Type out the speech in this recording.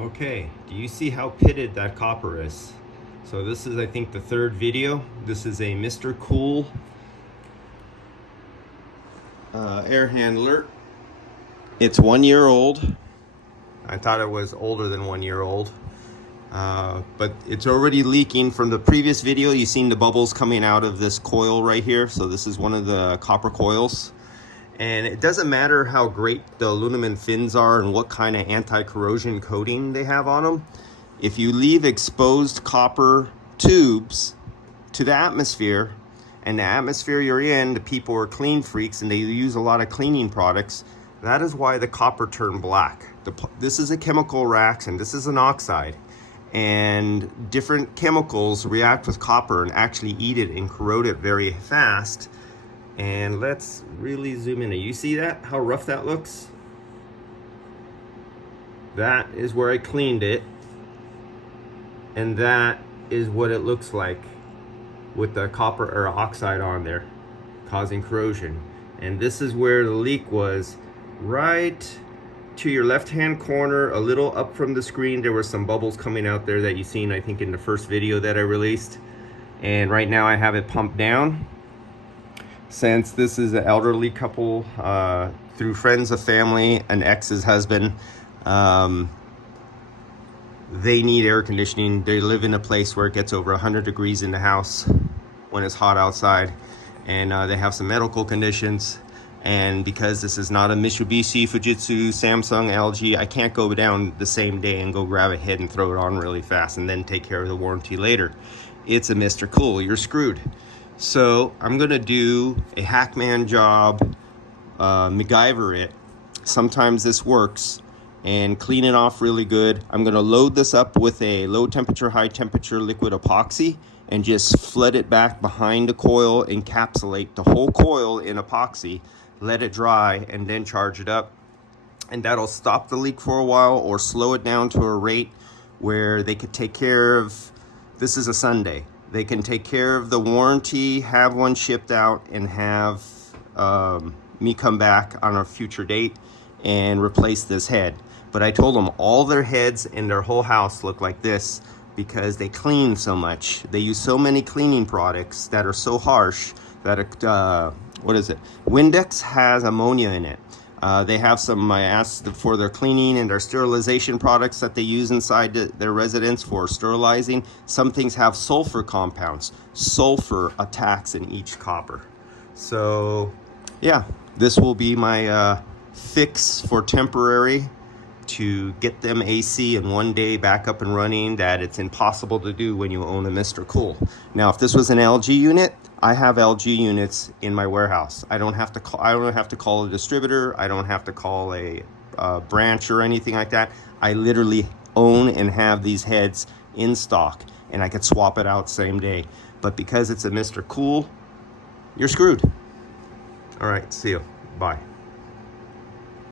Okay, do you see how pitted that copper is? So this is, I think, the third video. This is a Mr. Cool air handler. It's 1 year old. I thought it was older than 1 year old. But it's already leaking. From the previous video, you've seen the bubbles coming out of this coil right here. So this is one of the copper coils. And it doesn't matter how great the aluminum fins are and what kind of anti-corrosion coating they have on them. If you leave exposed copper tubes to the atmosphere, and the atmosphere you're in, the people are clean freaks and they use a lot of cleaning products, that is why the copper turned black. This is a chemical reaction. This is an oxide. And different chemicals react with copper and actually eat it and corrode it very fast. And let's really zoom in. You see that? How rough that looks? That is where I cleaned it. And that is what it looks like with the copper or oxide on there, causing corrosion. And this is where the leak was. Right to your left-hand corner, a little up from the screen, there were some bubbles coming out there that you've seen, I think, in the first video that I released. And right now I have it pumped down. Since this is an elderly couple, through friends of family, an ex's husband, they need air conditioning. They live in a place where it gets over 100 degrees in the house when it's hot outside, and they have some medical conditions. And because this is not a Mitsubishi, Fujitsu, Samsung, LG, I can't go down the same day and go grab a head and throw it on really fast and then take care of the warranty later. It's a Mr. Cool. You're screwed. So I'm gonna do a hackman job, MacGyver it. Sometimes this works, and clean it off really good. I'm gonna load this up with a low temperature, high temperature liquid epoxy and just flood it back behind the coil, encapsulate the whole coil in epoxy, let it dry, and then charge it up. And that'll stop the leak for a while or slow it down to a rate where they could take care of, this is a Sunday, they can take care of the warranty, have one shipped out, and have me come back on a future date and replace this head. But I told them all their heads in their whole house look like this because they clean so much. They use so many cleaning products that are so harsh that, what is it? Windex has ammonia in it. They have some, I asked for their cleaning and their sterilization products that they use inside their residence for sterilizing. Some things have sulfur compounds. Sulfur attacks in each copper. So yeah, this will be my fix for temporary to get them AC in 1 day back up and running, that it's impossible to do when you own a Mr. Cool. Now, if this was an LG unit, I have LG units in my warehouse. I don't have to call a distributor. I don't have to call a branch or anything like that. I literally own and have these heads in stock, and I could swap it out same day. But because it's a Mr. Cool, you're screwed. All right, see you. Bye.